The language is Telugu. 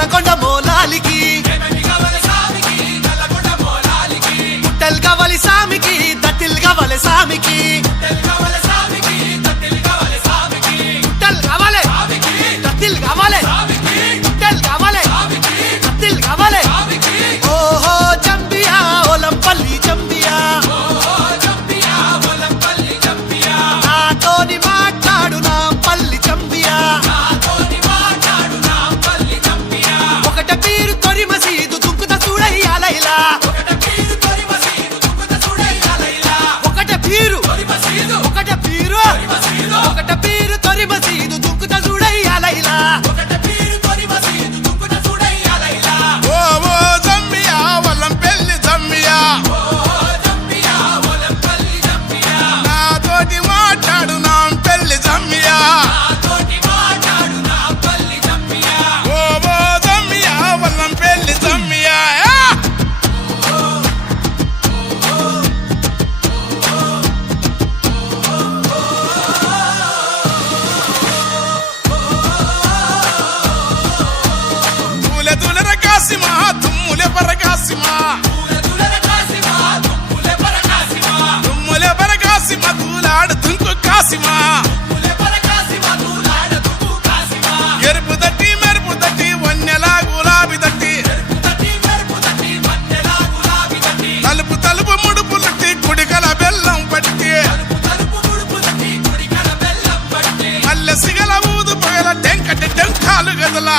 నల్లగొండ మోలాలికి పుట్టెల్ కావాలి సామికి దట్టిల్ కావాలి సామికి పుట్టెల్ కావాలి దట్టిల్ కావాలి పుట్టెల్ కావాలి దట్టిల్ కావాలి ఓహో జంబియా ఒలంపల్లి జంబియా నాతోని మాట్లాడు నా పల్లి జంబియా ఒకట పీరు తొరి మసీదు దుంకుత చూడయ్యాలైలా ఒకట పీరు తొరి మసీదు దుంకుత చూడయ్యాలైలా ఓ ఓ జమ్మియా వల్లంపల్లి జమ్మియా నాతోటి మాట్లాడు నా పెళ్లి జమ్మియా ఓ ఓ జమ్మియా వల్లంపల్లి జమ్మియా తులె కాసిమా తుమ్ములే పరకాసిమా తుమ్ములే పరకాసిమా తూలాడు తుంకు కాసిమా ఎరుపు దట్టి మెరుపు దట్టి వన్నెలా గులాబీ దట్టి తలుపు తలుపు ముడుపులట్టి కుడికల బెల్లం పట్టి మల్లె సిగల ఊదు పగల టెంకటి టెంకాలు గదల